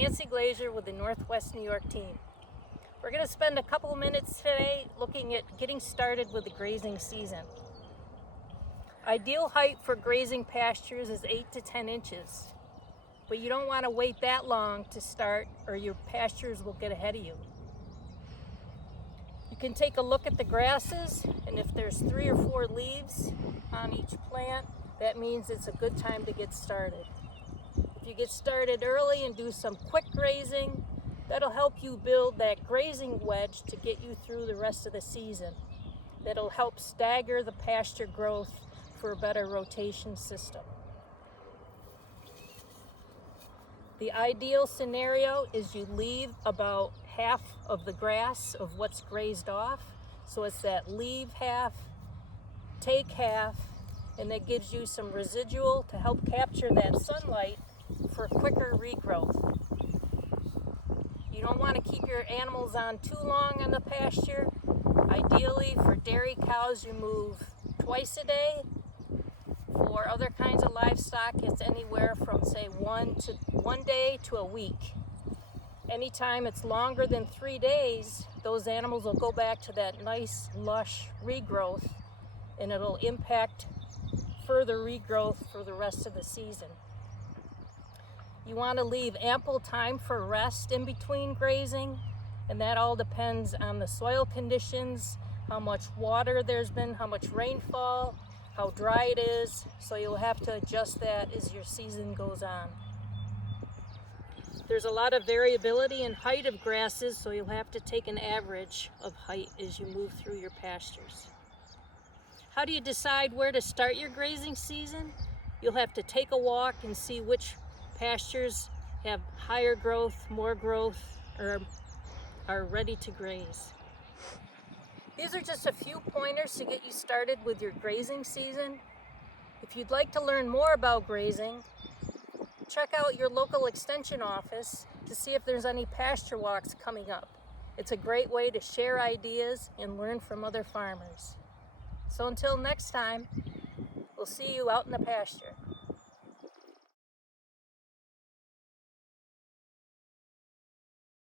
Nancy Glazier with the Northwest New York team. We're going to spend a couple of minutes today looking at getting started with the grazing season. Ideal height for grazing pastures is 8 to 10 inches, but you don't want to wait that long to start or your pastures will get ahead of you. You can take a look at the grasses, and if there's 3 or 4 leaves on each plant, that means it's a good time to get started. If you get started early and do some quick grazing, that'll help you build that grazing wedge to get you through the rest of the season. That'll help stagger the pasture growth for a better rotation system. The ideal scenario is you leave about half of the grass of what's grazed off. So it's that leave half, take half, and that gives you some residual to help capture that sunlight for quicker regrowth. You don't want to keep your animals on too long on the pasture. Ideally, for dairy cows, you move twice a day. For other kinds of livestock, it's anywhere from, say, one day to a week. Anytime it's longer than 3 days, those animals will go back to that nice, lush regrowth, and it'll impact further regrowth for the rest of the season. You want to leave ample time for rest in between grazing, and that all depends on the soil conditions, how much water there's been, how much rainfall, how dry it is, so you'll have to adjust that as your season goes on. There's a lot of variability in height of grasses, so you'll have to take an average of height as you move through your pastures. How do you decide where to start your grazing season? You'll have to take a walk and see which pastures have higher growth, more growth, or are ready to graze. These are just a few pointers to get you started with your grazing season. If you'd like to learn more about grazing, check out your local extension office to see if there's any pasture walks coming up. It's a great way to share ideas and learn from other farmers. So until next time, we'll see you out in the pasture.